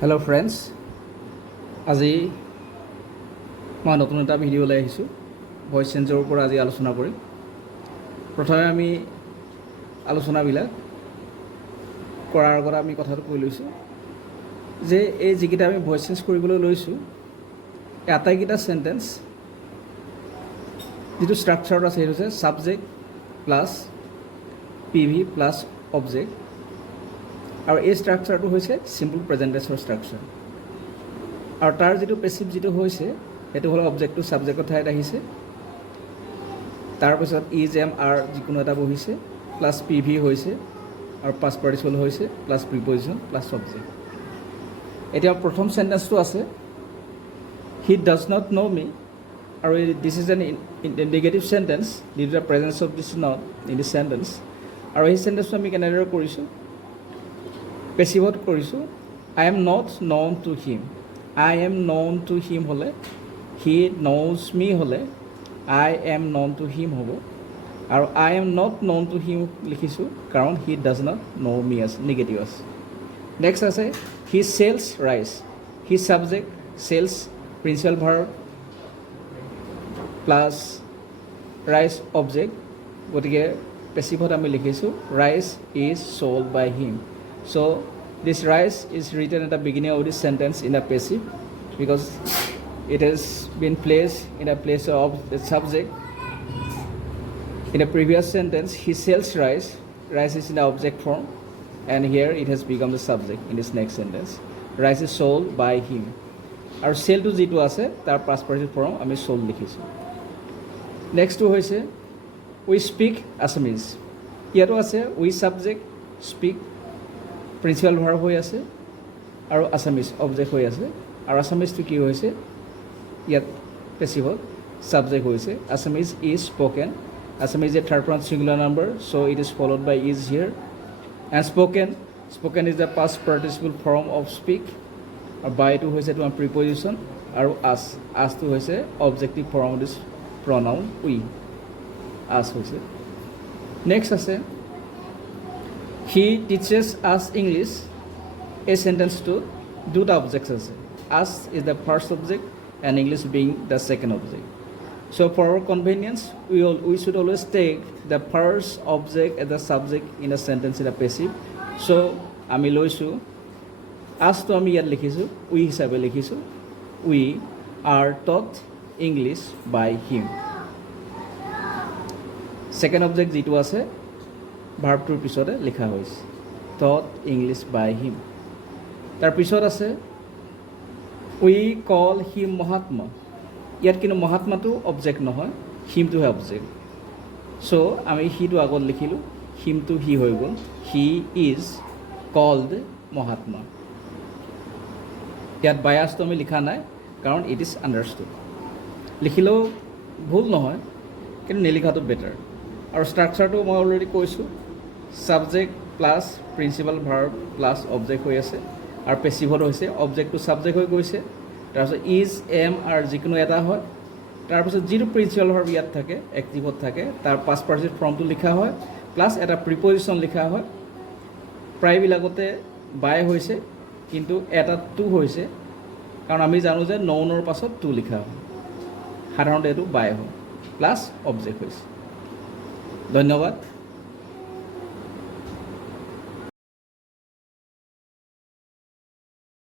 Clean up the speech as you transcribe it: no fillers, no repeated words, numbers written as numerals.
Hello' friends, আজি মই নতুন এটা ভিডিঅ'লৈ আহিছোঁ। ভইচ চেঞ্জৰ ওপৰত আজি আলোচনা কৰিম। প্ৰথমে আমি আলোচনাবিলাক কৰাৰ আগতে আমি কথাটো কৈ লৈছোঁ যে এই যিকেইটা আমি ভইচ চেঞ্জ কৰিবলৈ লৈছোঁ, এই আটাইকেইটা চেণ্টেঞ্চ যিটো ষ্ট্ৰাকচাৰত আছে সেইটো হৈছে subject plus PV plus object, আৰু এই ষ্ট্ৰাকচাৰটো হৈছে চিম্পল প্ৰেজেণ্ট টেন্সৰ ষ্ট্ৰাকচাৰ। আৰু তাৰ যিটো পেচিভ যিটো হৈছে সেইটো হ'ল অবজেক্টটো ছাবজেক্টৰ ঠাইত আহিছে, তাৰপিছত ইজ এম আৰ যিকোনো এটা বহিছে, প্লাছ PV হৈছে, আৰু পাষ্ট পাৰ্টিচিপল হৈছে, প্লাছ প্ৰিপজিশ্যন প্লাছ অবজেক্ট। এতিয়া প্ৰথম চেণ্টেন্সটো আছে he does not know' me, আৰু this is an negative sentence due to the presence of this not in this sentence. আৰু এই চেণ্টেন্সটো আমি কেনেদৰে কৰিছোঁ, পেচিভত কৰিছোঁ। I am not known to him, I am known to him হ'লে, হি ন'জ মি হ'লে I am known to him হ'ব, আৰু I am not known to him লিখিছোঁ কাৰণ হি ডাজ নট ন' মি আছে, নিগেটিভ আছে। নেক্সট আছে he sells rice, he subject, sells principal verb plus rice object, গতিকে পেচিভত আমি লিখিছোঁ rice is sold by him. So this rice is written at the beginning of this sentence in a passive because it has been placed in a place of the subject. In the previous sentence, he sells rice. Rice is in the object form, and here it has become the subject in this next sentence. Rice is sold by him. আৰু চেলটো যিটো আছে তাৰ past participle form আমি sold লিখিছোঁ। নেক্সটটো হৈছে উই speak Assamese. ইয়াতো আছে উই subject, speak principal verb হৈ আছে, আৰু আছামিজ অবজেক্ট হৈ আছে। আৰু আছামিজটো কি হৈছে, ইয়াত পেচিভত ছাবজেক্ট হৈছে। Assamese is spoken, Assamese a third person singular number, so' it is followed by is here. And spoken is the past participle form of speak, আৰু বাইটো হৈছে তোমাৰ প্ৰিপজিশ্যন, আৰু আছটো হৈছে objective form of this pronoun we, us হৈছে। Next আছে হি টিচেছ আছ ইংলিছ। এই চেণ্টেন্সটোত দুটা অবজেক্টছ আছে, us is the first object and English being the second object. So' for our convenience we should always take the first object as the subject in the sentence in the passive. So' আমি লৈছোঁ আছটো আমি ইয়াত লিখিছোঁ we হিচাপে লিখিছোঁ, we are taught English by him. Second object যিটো আছে ভাৰ্বটোৰ পিছতে লিখা হৈছে টট ইংলিছ বাই হিম। তাৰপিছত আছে উই কল হিম মহাত্মা। ইয়াত কিন্তু মহাত্মাটো অবজেক্ট নহয়, হিমটোহে অবজেক্ট। চ' আমি হিটো আগত লিখিলোঁ, হিমটো হি হৈ গ'ল, হি ইজ কল্ড মহাত্মা। ইয়াত বায়াছটো আমি লিখা নাই কাৰণ ইট ইজ আণ্ডাৰষ্টুড। লিখিলেও ভুল নহয়, কিন্তু নিলিখাটো বেটাৰ। আৰু ষ্ট্ৰাকচাৰটো মই অলৰেডি কৈছোঁ, subject plus principal verb plus object হৈ আছে, আৰু পেচিভত হৈছে অবজেক্টটো ছাবজেক্ট হৈ গৈছে, তাৰপিছত ইজ এম আৰ যিকোনো এটা হয়, তাৰপিছত যিটো প্ৰিন্সিপাল ভাৰ্ব ইয়াত থাকে এক্টিভত থাকে তাৰ পাষ্ট পাৰ্টিচিপল ফৰ্মটো লিখা হয়, প্লাছ এটা প্ৰিপজিশ্যন লিখা হয়। প্ৰায়বিলাকতে বাই হৈছে, কিন্তু এটাত টু হৈছে, কাৰণ আমি জানো যে নউনৰ পাছত টু লিখা হয়, সাধাৰণতে এইটো বাই হয়, প্লাছ অবজেক্ট হৈছে। ধন্যবাদ।